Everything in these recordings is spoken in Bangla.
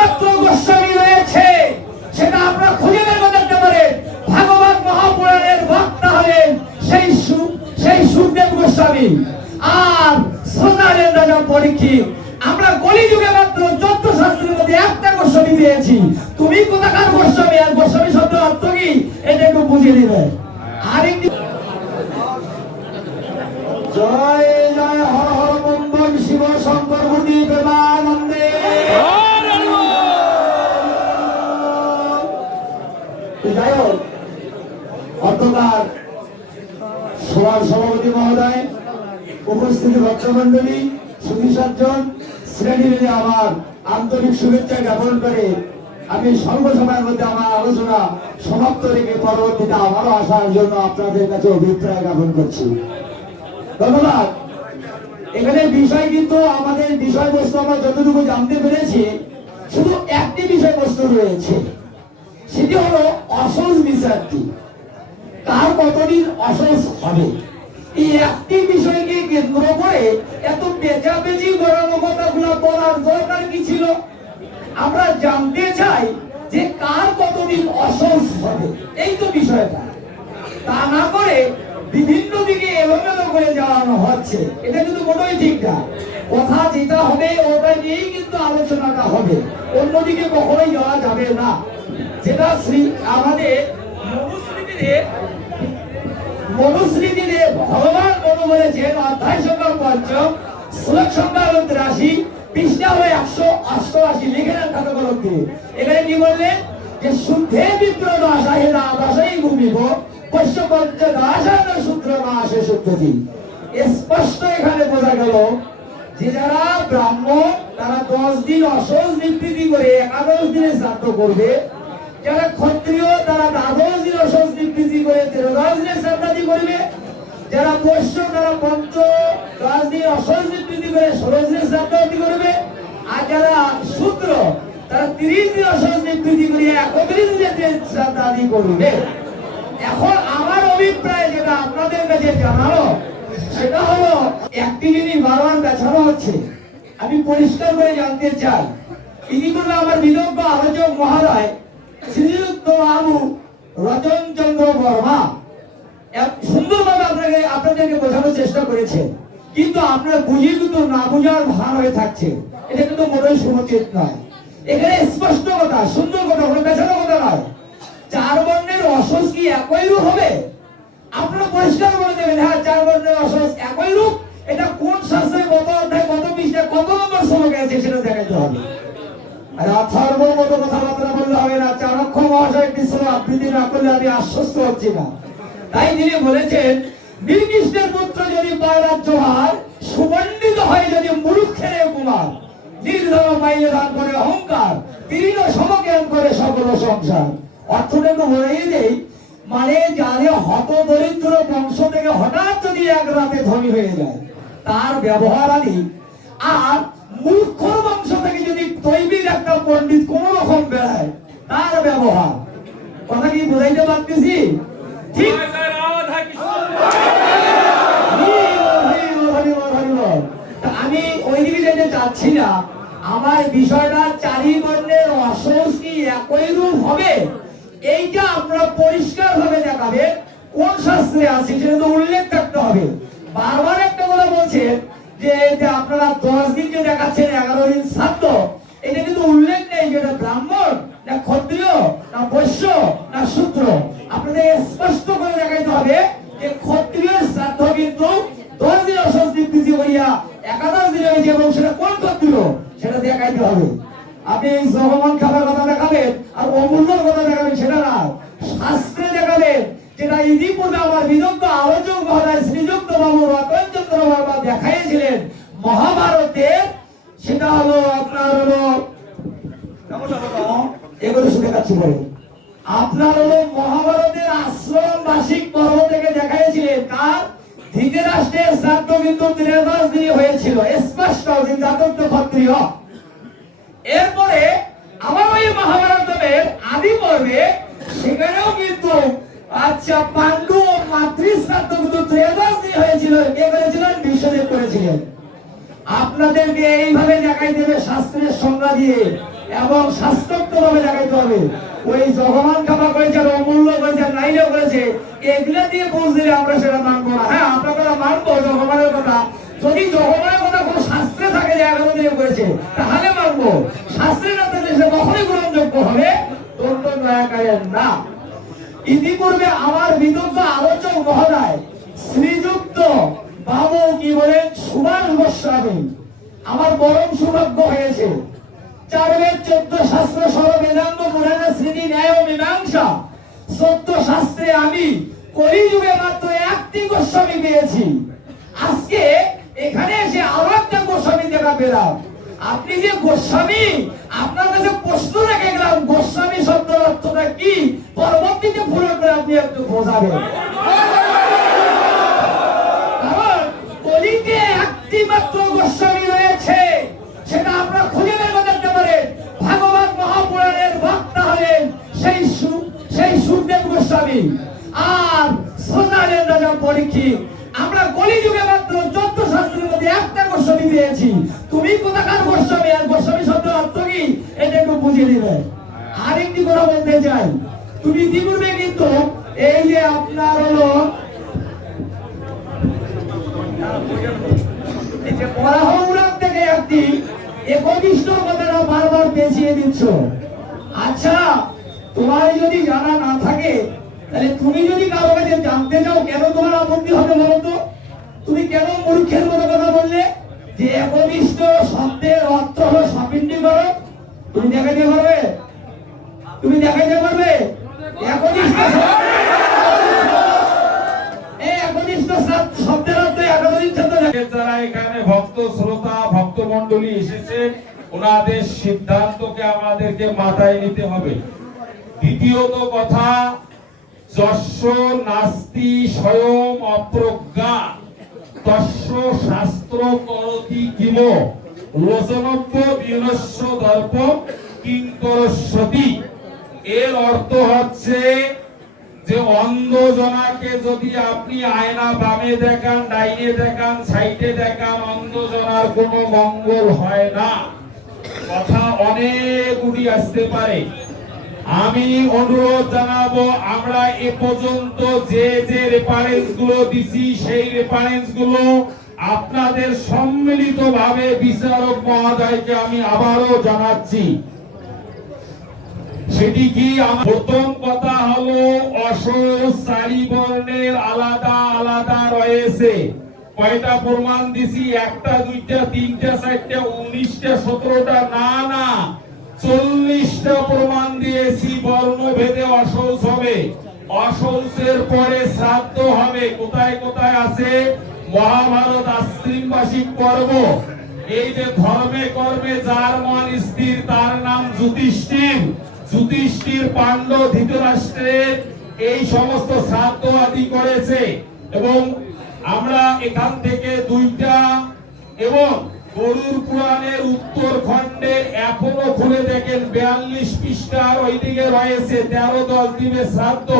মাত্র গোস্বামী রয়েছে, সেটা আপনারা খুঁজে বের করতে পারেন। ভাগবত মহাপুরাণের বক্তা হলেন সেই সুখদেব গোস্বামী, আর শ্রোতাদের রাজা পরীক্ষিত। আমরা কলিযুগে মাত্র 14 শাস্ত্রের মধ্যে একটা গোস্বামী পেয়েছি। তুমি কোথাকার গোস্বামী, আর গোস্বামী শব্দের অর্থ কি এটা একটু বুঝিয়ে দিবে। আর জয় জয় হর হর বন্দন শিব শঙ্কর বুদ্ধি প্রেমানন্দে। যাই হোক, অর্থকার সভার সভাপতি মহোদয়, উপস্থিত ভক্তমন্ডলী, সুধী সজ্জন, শ্রেণীভেদে আমার আন্তরিক শুভেচ্ছা জ্ঞাপন করে আমি সর্বসভার মধ্যে আমার আলোচনা সমাপ্ত রেখে পরবর্তীতে আবারও আসার জন্য আপনাদের কাছে অভিপ্রায় জ্ঞাপন করছি। ধন্যবাদ। এখানে বিষয় কিন্তু আমাদের বিষয়বস্তু আমরা যতটুকু জানতে পেরেছি, শুধু একটি বিষয়বস্তু রয়েছে, সেটি হলো অসহজ বিচারটি। কার কতদিন অসহজ হবে, এই একটি বিষয়কে কেন্দ্র করে এত পেঁচাপেচি করানো কথাগুলো বলার দরকার কি ছিল? আমরা জানতে চাই যে কার কতদিন অসহজ হবে, এই তো বিষয়টা। তা না করে বিভিন্ন দিকে এলোমেলো করে যাওয়ানো হচ্ছে, এটা কিন্তু মোটেই ঠিক না। কথা যেটা হবে ওটা নিয়েই কিন্তু আলোচনাটা হবে, অন্যদিকে কখনোই যাওয়া যাবে না। যেটা আমাদের মনুস্মৃতিতে ভগবান মনু বলেছেন, অধ্যায় সংখ্যা 5, শ্লোক সংখ্যা 83, পৃষ্ঠা হলো 188, লিখে নেন খাতা কলম দিয়ে। এখানে কি বললেন যে শুদ্ধে বিপ্র নাশায় নাশাই ভূমিব পশ্য পঞ্চদাশান সূত্র নাশে শুদ্ধতি। স্পষ্ট এখানে বোঝা গেল যে যারা ব্রাহ্মণ তারা 10 দিন অসহজ নিবৃত্তি করে 11 দিনে শ্রাদ্ধ করবে, যারা ক্ষত্রিয় তারা 12 দিন অসহজ নিবৃত্তি করে 13 দিনে শ্রাদ্ধাদি করবে, যারা বৈশ্য তারা 10 দিন অসহজ নিবৃত্তি করে 16 দিনে শ্রাদ্ধাদি করবে, আর যারা শূদ্র তারা 30 দিন অসহজ নিবৃত্তি করে 31 দিনে শ্রাদ্ধাদি করবে। এখন আমার অভিপ্রায় যেটা আপনাদের কাছে জানানো, সেটা হলো একটি জিনিস বারবার দেখানো হচ্ছে, আমি পরিষ্কার করে জানতে চাই। ইতিপূর্বে আমার বিদগ্ধ আলোচক মহোদয় শ্রীযুক্ত বাবু রতন চন্দ্র বর্মা সুন্দরভাবে আপনাদেরকে বোঝানোর চেষ্টা করেছেন, কিন্তু আপনারা বুঝিয়ে কিন্তু না বুঝার ভান হয়ে থাকছে, এটা কিন্তু মোটেই সমুচিত নয়। এখানে স্পষ্ট কথা, সুন্দর কথা, কোনো পেছানো কথা নয়। 4 বর্ণের অসহজ কি একই রূপ হবে? আপনারা পরিষ্কার করে দেবেন, হ্যাঁ 4 বর্ণের অসহজ একই রূপ। এটা কোন শাস্ত্রে কত অধ্যায় কত পৃষ্ঠা কত নম্বর শ্লোকে আছে সেটা দেখাতে হবে। আর অথর্বর মতো কথাবার্তা বললে হবে না। চাণক্য মহাশয় কৃষ্ণ আবৃত্তি না করলে আমি আশ্বস্ত হচ্ছি না। তাই তিনি বলেছেন, নীলকৃষ্ণের পুত্র যদি পায় রাজ্যভার, সুমণ্ডিত হয় যদি মুরুক্ষের কুমার, নির্ধর্ম পাইলে দান করে অহংকার, তীর্ণ সমজ্ঞান করে সকল সংসার। অর্থটা একটু বলেই দেই, মানে যাদের হত দরিদ্র বংশ থেকে হঠাৎ যদি এক রাতে ধনী হয়ে যায় তার ব্যবহার আদি, আর মূর্খর বংশ থেকে যদি তৈবির একটা পণ্ডিত কোন রকম বেড়ায় তার ব্যবহার। কথা কি বোঝাইতে পারতেছি? ঠিক আমি ওই দিকে যেতে চাচ্ছি না। আমার বিষয়টা 4 বর্ণের অসহজ কি একই রূপ হবে, এইটা আমরা পরিষ্কার ভাবে দেখাবে কোন শাস্ত্রে আছে সেটা তো উল্লেখ থাকতে হবে। বারবার একটা কথা বলছেন যে আপনারা 10 দিন যে দেখাচ্ছেন 11 দিন শ্রাদ্ধ, এটা কিন্তু উল্লেখ নেই যেটা ব্রাহ্মণ না ক্ষত্রিয় না বৈশ্য না শূদ্র। আপনাদের স্পষ্ট করে দেখাইতে হবে যে ক্ষত্রিয়ের শ্রাদ্ধ কিন্তু 10 দিন অসহজ নিবৃত্তি করিয়া 11 দিন হয়েছে, এবং সেটা কোন ক্ষত্রিয় সেটা দেখাইতে হবে। আপনি এই জগমান খাবার কথা দেখাবেন আর অমূল্যর কথা দেখাবেন সেটা না, শাস্ত্রে দেখাবেন যেটা ইতিপূর্বে আমার বিদগ্ধ আলোচক মহোদয় শ্রীযুক্ত বাবু রতন চন্দ্র বর্মা দেখাইছিলেন মহাভারতের। সেটা হলো আপনার হলো এগুলো শুনে কাছে বলে আপনার হলো মহাভারতের আশ্রম বার্ষিক পর্ব থেকে দেখাইছিলেন কার ধৃতরাষ্ট্রের শ্রাদ্ধ কিন্তু 13 দিন হয়েছিল, স্পষ্ট জাতক ক্ষত্রিয়। এরপরে আবার ওই মহাভারতের আদি পর্বে সেখানেও কিন্তু আচ্ছা পাণ্ডু ও মাতৃ শ্রাদ্ধ কিন্তু 13 দিন হয়েছিল, কে করেছিলেন? বিশ্বদেব করেছিলেন। আপনাদেরকে এইভাবে দেখাই দেবে শাস্ত্রের সংজ্ঞা দিয়ে এবং শাস্ত্রোক্তভাবে দেখাইতে হবে। ওই জগমান খাপা করেছে আর অমূল্য করেছে আর নাইলেও করেছে, এগুলা দিয়ে বুঝ দিলে আমরা সেটা মানবো না। হ্যাঁ, আপনার কথা মানবো, জগমানের কথা যদি জগমানের কথা কোনো শাস্ত্রে থাকে যে 11 দিনে করেছে তাহলে মানবো, শাস্ত্রে না থাকলে সে কখনই গ্রহণযোগ্য হবে দণ্ড দয়াকারের না। ইতিপূর্বে আমার বিদগ্ধ আলোচক মহোদয় শ্রীযুক্ত বাবু কি বলেন সুভাষ গোস্বামী, আমার পরম সৌভাগ্য হয়েছে 4 বেদ 14 শাস্ত্র সহ বেদান্ত পুরাণ শ্রেণী ন্যায় ও মীমাংসা 14 শাস্ত্রে আমি কলিযুগে মাত্র একটি গোস্বামী পেয়েছি। আজকে এখানে এসে আরো একটা গোস্বামী দেখা পেলাম। আপনি যে গোস্বামী, আপনার কাছে প্রশ্ন রেখে গেলাম গোস্বামী শব্দের অর্থটা কি, পরবর্তীতে পূরণ করে আপনি একটু বোঝাবেন। কারণ কলিতে একটি মাত্র গোস্বামী রয়েছে, সেটা আমরা খুঁজে বের করতে পারেন। ভাগবত মহাপুরাণের বক্তা হলেন সেই সুখদেব গোস্বামী আর শ্রোতালেন রাজা পরীক্ষিত। আমরা কলিযুগে মাত্র 14 শাস্ত্রের মধ্যে একটা গোস্বামী পেয়েছি। তুমি কোথাকার গোস্বামী আর গোস্বামী শব্দের অর্থ কি এটা একটু বুঝিয়ে দিবে। আরেকটি কথা বলতে চাই, তুমি ইতিপূর্বে কিন্তু এই যে আপনার হলো এই যে পরাহৌরাম থেকে একটি একনিষ্ঠ কথাটা বারবার পেঁচিয়ে দিচ্ছ। আচ্ছা, তোমার যদি জানা না থাকে তাহলে তুমি যদি কারো কাছে জানতে চাও কেন তোমার আপত্তি হবে বলো তো? তুমি কেন মূর্খের মতো কথা বললে যে একনিষ্ঠ শব্দের অর্থ হলো সপিণ্ডি করো? তুমি দেখাইতে পারবে? তুমি দেখাইতে পারবে? একনিষ্ঠ শব্দের অর্থ একাধিক শব্দ। যারা এখানে ভক্ত শ্রোতা ভক্ত মণ্ডলী এসেছেন ওনাদের সিদ্ধান্তকে আমাদেরকে মাথায় নিতে হবে। দ্বিতীয়ত কথা, যস্য নাস্তি স্বয়ং অপ্রজ্ঞা তস্য শাস্ত্র করতি কিম লোচনব্য বিনস্য দর্প কিংকরস্যতি। এর অর্থ হচ্ছে যে অন্ধজনাকে যদি আপনি আয়না বামে দেখান, ডাইনে দেখান, সাইডে দেখান, অন্ধজনার কোনো মঙ্গল হয় না। কথা অনেক উঠি আসতে পারে। আমি অনুরোধ জানাবো, আমরা এ পর্যন্ত যে যে রেফারেন্স গুলো দিছি সেই রেফারেন্স গুলো আপনাদের সম্মিলিতভাবে বিচারক মহোদয়কে আমি আবারও জানাচ্ছি। সেটি কি? প্রথম কথা হলো অসহজ 4 বর্ণের আলাদা আলাদা রয়েছে। কয়টা প্রমাণ দিছি? 1টা 2টা 3টা 4টা 19টা 17টা না না 40টা প্রমাণ দিয়েছি। বর্ণভেদে অসহজ হবে, অসহজের পরে শ্রাদ্ধ হবে। কোথায় কোথায় আছে? মহাভারত আশ্বিনবাসী পর্ব। এই যে ধর্মে কর্মে যার মন স্থির তার নাম যুধিষ্ঠির। যুধিষ্ঠির পাণ্ডব ধৃতরাষ্ট্রের এই সমস্ত শ্রাদ্ধ আদি করেছে। এবং আমরা এখান থেকে 2টা এবং গরুর পুরাণের উত্তর খণ্ডে এখনো খুলে দেখেন 42 পৃষ্ঠার ওইদিকে রয়েছে 13-10 দিনের শ্রাদ্ধ।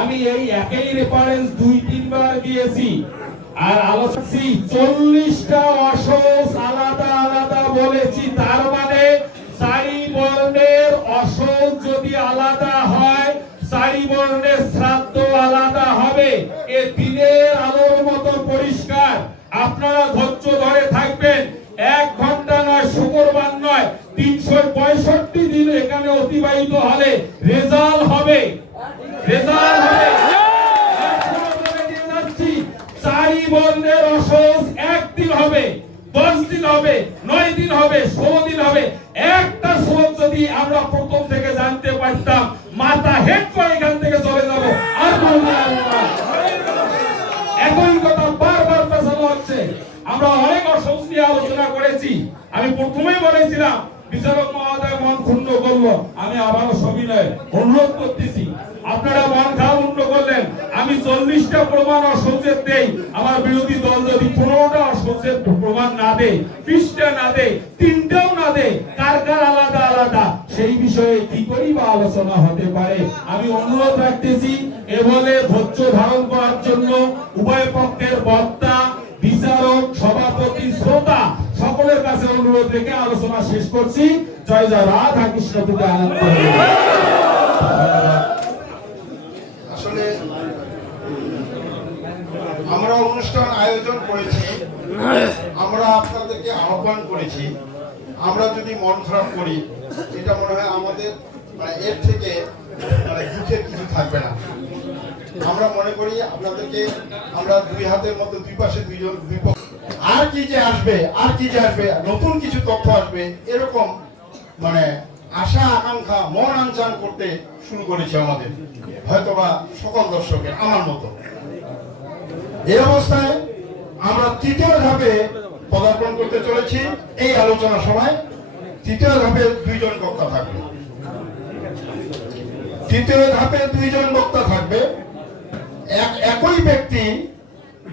আমি এই একই রেফারেন্স 2-3 বার দিয়েছি। আর আলোচনা 40টা অসহজ আলাদা আলাদা বলেছি। তার মানে 4 বর্ণের অসহজ যদি আলাদা হয় 4 বর্ণের শ্রাদ্ধ আলাদা হবে। এ দিনের আলোর মতো পরিষ্কার। আপনারা ধৈর্য ধরে থাকবেন। 1 ঘন্টা নয়, শুক্রবার নয়, 365 দিন এখানে অতিবাহিত হলে রেজাল্ট হবে। রেজাল্ট হবে। 4 বর্ণের অসহজ 1 দিন হবে, 10 দিন হবে, 9 দিন হবে, 16 দিন হবে। একটা সহজ যদি আমরা প্রথম থেকে জানতে পারতাম মাথা হেড করে এখান থেকে চলে যাব। আর বলবো একই কথা বারবার পেছানো হচ্ছে। আমরা অনেক অসহজ নিয়ে আলোচনা করেছি। আমি প্রথমেই বলেছিলাম বিচারক মহোদয় মন ক্ষুণ্ণ করলো। আমি আবারও সবিনয় অনুরোধ করতেছি, আপনারা মন ক্ষুণ্ণ করলেন। আমি 40টা প্রমাণ অসহজের দেই, আমার বিরোধী দল যদি 15টা অসহজের প্রমাণ না দেয়, 20টা না দেয়, 3টাও না দেয়, কার কার আলাদা আলাদা, সেই বিষয়ে কি করি বা আলোচনা হতে পারে। আমি অনুরোধ রাখতেছি এ বলে ধৈর্য ধারণ করার জন্য উভয় পক্ষের বক্তা, বিচারক, সভাপতি, শ্রোতা সকলের কাছে অনুরোধ রেখে আলোচনা শেষ করছি। জয় জয় রাধা কৃষ্ণ থেকে আনন্দ। আসলে আমরা অনুষ্ঠান আয়োজন করেছি, আমরা আপনাদেরকে আহ্বান করেছি। আমরা যদি মন খারাপ করি, এটা মনে হয় আমাদের এর থেকে দুঃখের কিছু থাকবে না। আমরা মনে করি আপনাদেরকে আমরা দুই হাতের মতো দুই পাশে দুইজন দুই পক্ষ, আর কি যে আসবে, আর কি যে আসবে, নতুন কিছু তথ্য আসবে, এরকম আশা আকাঙ্ক্ষা মন আনচান করতে শুরু করেছে আমাদের, হয়তোবা সকল দর্শকের আমার মতো। এই অবস্থায় আমরা তৃতীয় ধাপে পদার্পণ করতে চলেছি। এই আলোচনা সভায় তৃতীয় ধাপে দুইজন বক্তা থাকবে। তৃতীয় ধাপে দুইজন বক্তা থাকবে। একই ব্যক্তি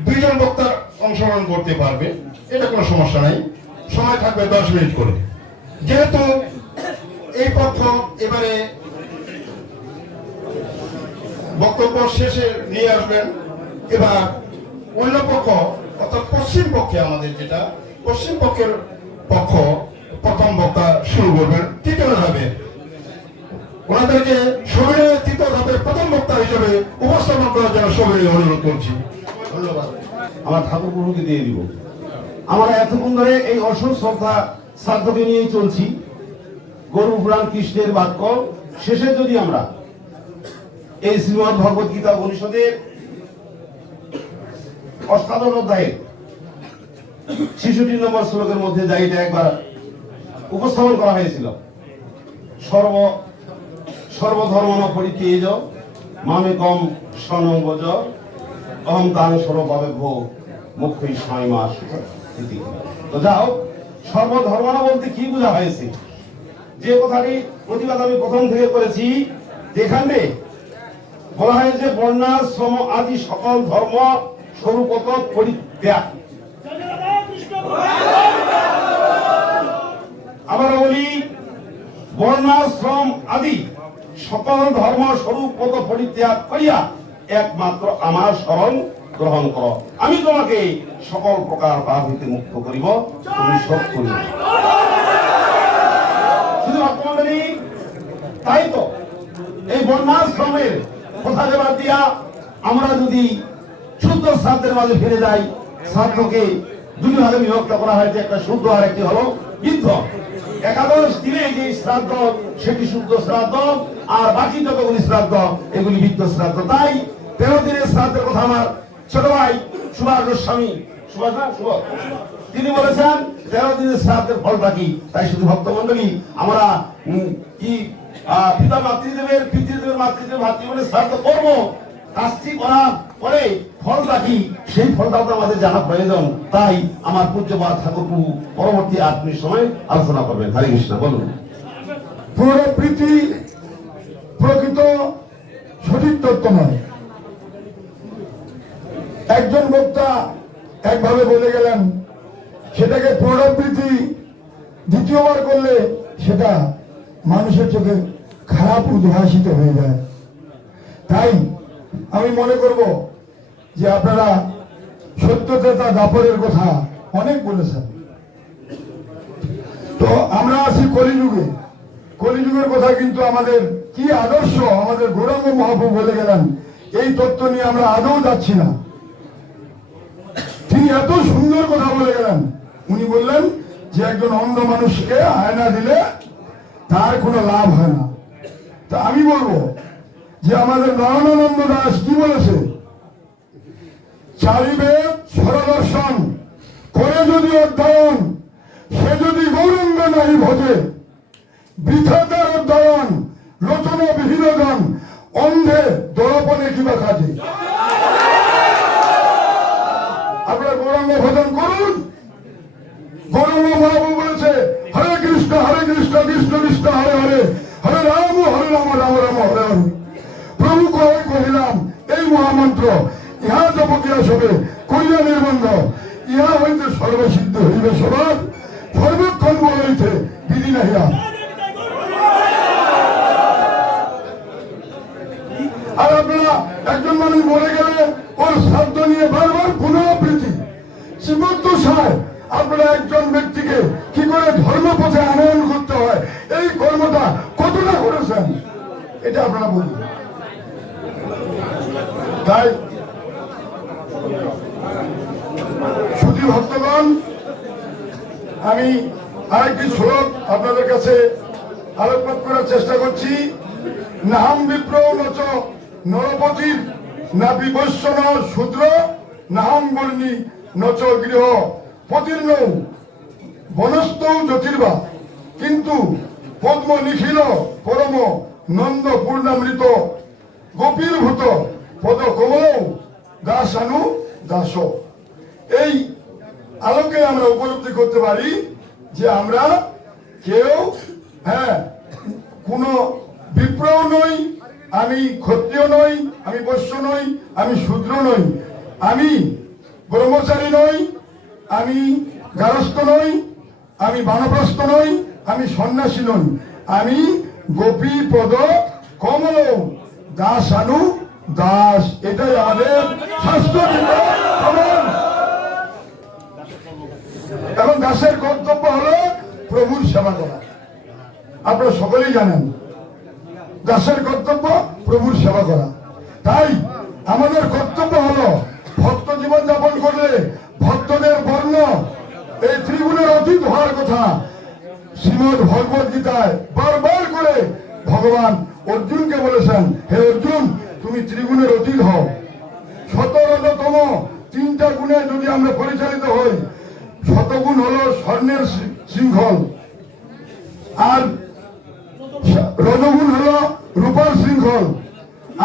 দুইজন বক্তার অংশগ্রহণ করতে পারবে, এটা কোনো সমস্যা নাই। সময় থাকবে 10 মিনিট করে। যেহেতু এই পক্ষ এবারে বক্তব্য শেষে নিয়ে আসবেন, এবার অন্য পক্ষ অর্থাৎ পশ্চিম পক্ষে আমাদের যেটা পশ্চিম পক্ষের পক্ষ প্রথম বক্তা শুরু করবেন তৃতীয় ধাপে। ওনাদেরকে সবিনয়ে তৃতীয় ধাপের প্রথম বক্তা হিসেবে উপস্থাপন করার জন্য সবিনয়ে অনুরোধ করছি। ধন্যবাদ। আমার ঠাকুর প্রভুকে দিয়ে দিব। আমরা এতক্ষণ ধরে এই অসুর শ্রদ্ধা শ্রাদ্ধকে নিয়েই চলছি। গরু পুরাণ কৃষ্ণের বাক্য শেষে যদি আমরা এই শ্রীমদ্ ভগবত গীতা উপনিষদের অষ্টাদশ অধ্যায়ের 66 নম্বর শ্লোকের মধ্যে যা এটা একবার উপস্থাপন করা হয়েছিল, সর্বধর্ম পরিত্যাজ মামেকম শরণং ব্রজ অহং তাং সর্বভাবে ভো মুখ্যই স্বয়ং মাস। তো যাও, সর্বধর্ম বলতে কি বোঝা হয়েছে? যে কথাটি প্রতিবাদ আমি প্রথম থেকে করেছি, যেখানে বলা হয়েছে বর্ণাশ্রম আদি সকল ধর্ম স্বরূপত পরিত্যাগ। আবার বলি, বর্ণাশ্রম আদি সকল ধর্ম স্বরূপত পরিত্যাগ করিয়া একমাত্র আমার শরণ গ্রহণ কর, আমি তোমাকে সকল প্রকার পাপ হইতে মুক্ত করিব, তুমি সব করিব। শুধু বর্তমানে তাই তো এই বর্ণাশ্রমের কথা দেবার দিয়া আমরা যদি শুদ্ধ শ্রাদ্ধের মাঝে ফিরে যাই, শ্রাদ্ধকে দুই ভাগে বিভক্ত করা হয়েছে, একটা শুদ্ধ আর একটি হলো বৃদ্ধ। একাদশ দিনে যে শ্রাদ্ধ সেটি শুদ্ধ শ্রাদ্ধ, আর বাকি যতগুলি শ্রাদ্ধ এগুলি বৃদ্ধ শ্রাদ্ধ। তাই 13 দিনের শ্রাদ্ধের কথা আমার ছোট ভাই সুভাষ গোস্বামী, সুভাষ না সুভাষ, তিনি বলেছেন 13 দিনের শ্রাদ্ধের ফল বাকি। তাই শুধু ভক্তমন্ডলী আমরা কি পিতা মাতৃদেবের মাতৃদেবের শ্রাদ্ধ করবো, কাজটি করার পরে ফল বাকি, সেই ফলটাও তো আমাদের জানা প্রয়োজন। তাই আমার পূজ্যপাদ ঠাকুর প্রভু পরবর্তী 8 মিনিট সময় আলোচনা করবেন। হরে কৃষ্ণ। বলুন। পুনরাবৃত্তি প্রকৃত সঠিক তত্ত্ব নয়। একজন বক্তা একভাবে বলে গেলেন, সেটাকে পুনরাবৃত্তি দ্বিতীয়বার করলে সেটা মানুষের চোখে খারাপ উদ্ভাসিত হয়ে যায়। তাই আমি মনে করব যে আপনারা সত্যতা দাপরের কথা অনেক বলেছেন, তো আমরা আছি কলিযুগে। কলিযুগের কথা কিন্তু আমাদের কি আদর্শ, আমাদের গৌরাঙ্গ মহাপ্রভু বলে গেলেন, এই তত্ত্ব নিয়ে আমরা আদৌ যাচ্ছি না। তিনি এত সুন্দর কথা বলে গেলেন। উনি বললেন যে একজন অন্ধ মানুষকে আয়না দিলে তার কোনো লাভ হয় না। তা আমি বলবো যে আমাদের নয়নানন্দ দাস কি বলেছে, চারিবেদ সরদর্শন করে যদি অধ্যয়ন, সে যদি গৌরাঙ্গ নাহি ভজে, বৃথা তার অধ্যয়ন লোচন বিহীনগণ, অন্ধে দর্পণে কিবা কাজে। আপনারা গৌরাঙ্গ ভজন করুন। গৌরাঙ্গ মহাপ্রভু বলেছে, হরে কৃষ্ণ কৃষ্ণ কৃষ্ণ হরে হরে, হরে রাম রাম রাম হরে হরে। প্রভু কহে কহিলাম এই মহামন্ত্র, ইহা জপকিয়া সবে করিয়া নির্বন্ধ, ইহা হইতে সর্বসিদ্ধ হইবে সবার, সর্বক্ষণ বলইতে বিধি নাহিয়া। আর আপনারা একজন মানুষ মরে গেলে ওর শ্রাদ্ধ নিয়ে বারবার পুনরাবৃত্তি। শ্রীমন্ত সাহেব আপনার কোনো একজন ব্যক্তিকে কি করে ধর্মপথে আনয়ন করতে হয়, এই কর্মটা কতটা করেছেন এটা আপনারা বলুন। তাই শুধু ভক্তগণ, আমি আরেকটি শ্লোক আপনাদের কাছে আলোকপাত করার চেষ্টা করছি। নাহম বিপ্র নচ নরপতির না বিবস্বন শূদ্র নাহম বর্ণী নচ গৃহ পতির্ণ বনস্থ জ্যোতির্বা কিন্তু পদ্ম নিখিল পরম নন্দ পূর্ণামৃত গোপীরভূত পদ কমল দাসানু দাস। এই আলোকে আমরা উপলব্ধি করতে পারি যে আমরা কেউ কোন বিপ্রও নই, আমি ক্ষত্রিয় নই, আমি বৈশ্য নই, আমি শূদ্র নই, আমি ব্রহ্মচারী নই, আমি গারস্থ নই, আমি বানপ্রস্থ নই, আমি সন্ন্যাসী নই, আমি গোপী পদ কমল দাসানু দাস। এটাই আমাদের শাস্ত্র। এখন দাসের কর্তব্য হলো প্রভুর সেবা করা। আপনারা সকলেই জানেন দাসের কর্তব্য প্রভুর সেবা করা। তাই আমাদের কর্তব্য হলো ভক্ত জীবন যাপন করলে ভক্তদের বর্ণ এই ত্রিগুণের অতীত হওয়ার কথা শ্রীমদ ভগবত গীতায় বারবার করে ভগবান অর্জুনকে বলেছেন, হে অর্জুন তুমি ত্রিগুণের অতীত হও। শতরজতম তিনটা গুণে যদি আমরা পরিচালিত হই, শতগুণ হলো স্বর্ণের শৃঙ্খল, আর রজগুণ হলো রূপার শৃঙ্খল,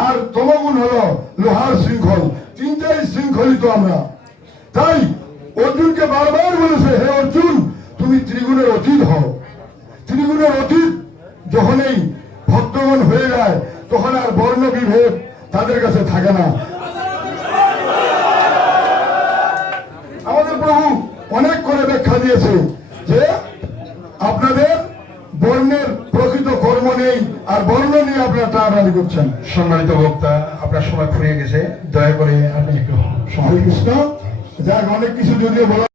আর তমগুণ হলো লোহার শৃঙ্খল। তিনটাই শৃঙ্খলিত আমরা। তাই অর্জুনকে বারবার বলেছে, হে অর্জুন তুমি ত্রিগুণের অতীত হও। ত্রিগুণের অতীত যখনই ভক্তগণ হয়ে যায় তখন আর বর্ণ বিভেদ তাদের কাছে থাকে না। আমাদের প্রভু অনেক করে ব্যাখ্যা দিয়েছে যে আপনাদের বর্ণের প্রকৃত কর্ম নেই, আর বর্ণ নিয়ে আপনারা টানাটানি করছেন। সম্মানিত বক্তা, আপনার সময় ফুরিয়ে গেছে, দয়া করে আপনি একটু হরে কৃষ্ণ। যাক, অনেক কিছু যদিও বলা